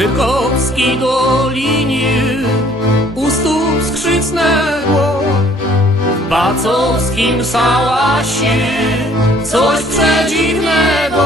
Żyrkowskiej dolinie u stóp skrzycnego w bacowskim sałasie coś przedziwnego.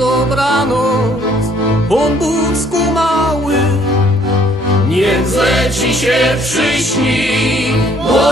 dobranoc, bombusku mały. Niech ci się przyśni, bo